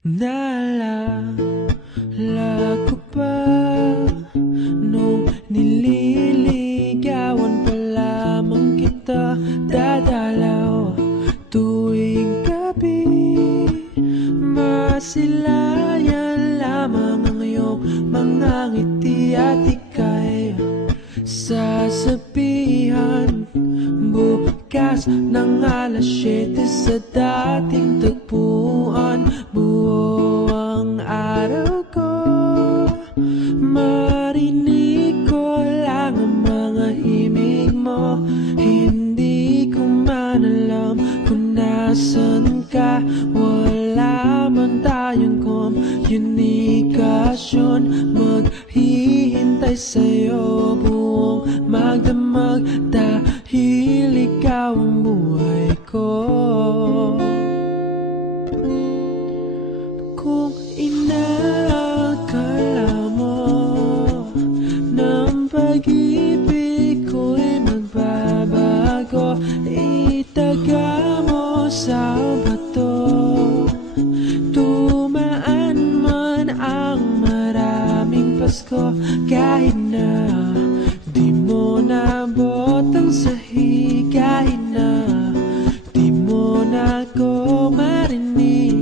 Naalala ko pa nung nililigawan pa lamang kita, dadalaw tuwing gabi. Masilayan lamang ang iyong mga ngiti at ika'y sasabihan bukas ng alas 7 sa dating tagpuan. Buo ang araw ko, marinig ko lang ang mga himig mo. Hindi ko man alam kung nasan ka, wala man tayong komunikasyon. Maghihintay sa'yo buong magdamag dahil ikaw ang buhay ko. Kung inakala mo ng pag-ibig ko'y magbabago, itaga mo sa bato. Tumaan man ang maraming Pasko, kahit na di mo nabot ang sahig, kahit na di mo na ako marinig,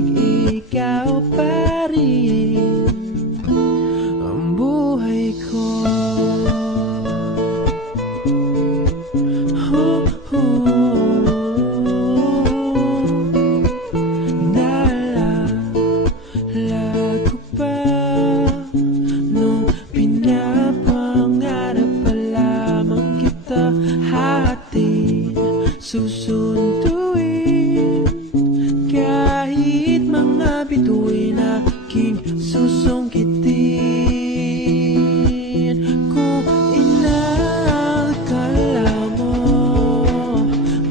ikaw pa rin ang buhay ko. Naalala ko pa nung pinapangarap pa lamang kita, hatid susunduin kahit mga bituin aking susungkitin. Kung inakala mo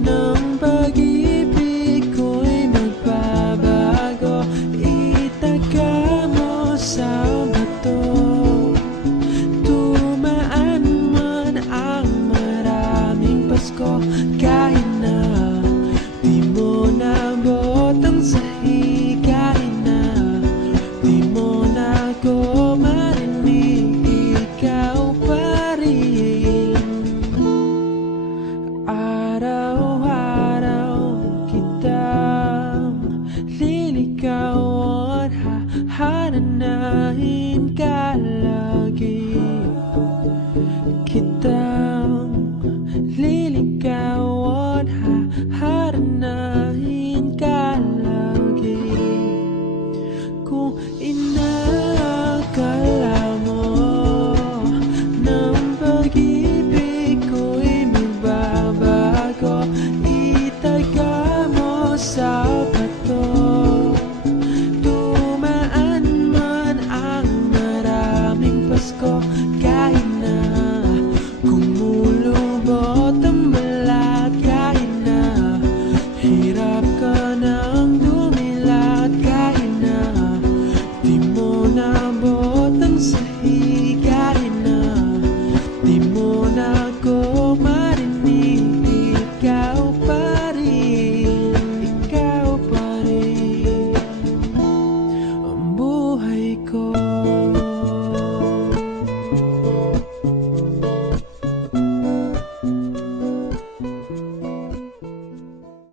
ng pag-ibig ko'y magbabago, itaga mo sa bato. Tumaan man ang maraming Pasko,